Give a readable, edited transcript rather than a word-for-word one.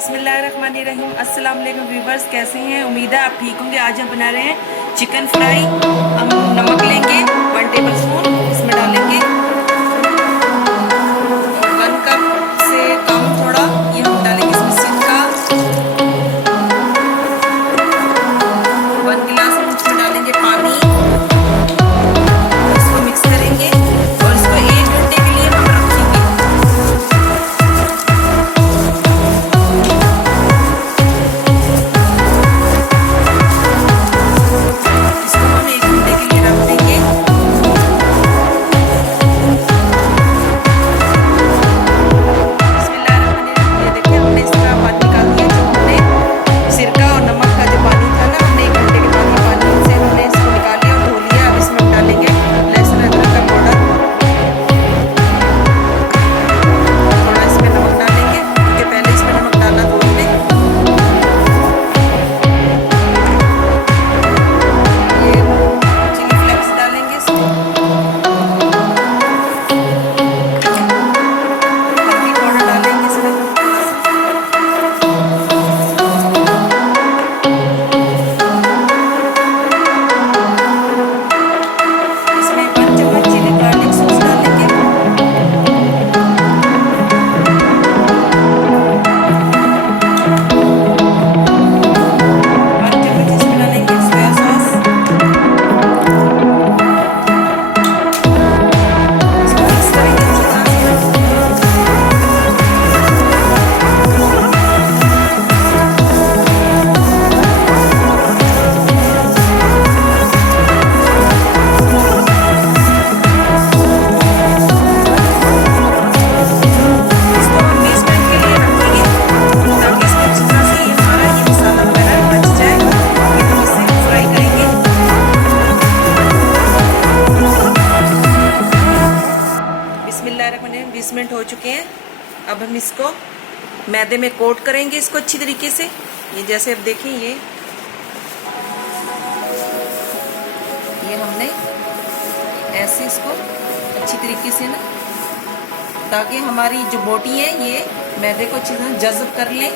बिस्मिल्लाहिर्रहमानिर्रहीम। अस्सलाम वालेकुम व्यूवर्स, कैसे हैं? उम्मीद है आप ठीक होंगे। आज हम बना रहे हैं चिकन फ्राई। हम नमक लेंगे 1 टेबल स्पून, इसमें डालेंगे और 1 कप से कम थोड़ा ये हम डालेंगे इसमें सिरका। 1 गिलास हम इसमें डालेंगे पानी। इसको मिक्स करेंगे और इसको 1 घंटे के लिए हम रखेंगे। बिस्मिल्लाहिर्रहमानिर्रहीम। 20 मिनट हो चुके हैं। अब हम इसको मैदे में कोट करेंगे इसको अच्छी तरीके से। ये जैसे अब देखें, ये हमने ऐसे इसको अच्छी तरीके से ना, ताकि हमारी जो बोटी है ये मैदे को अच्छी तरह जज़्ब कर लें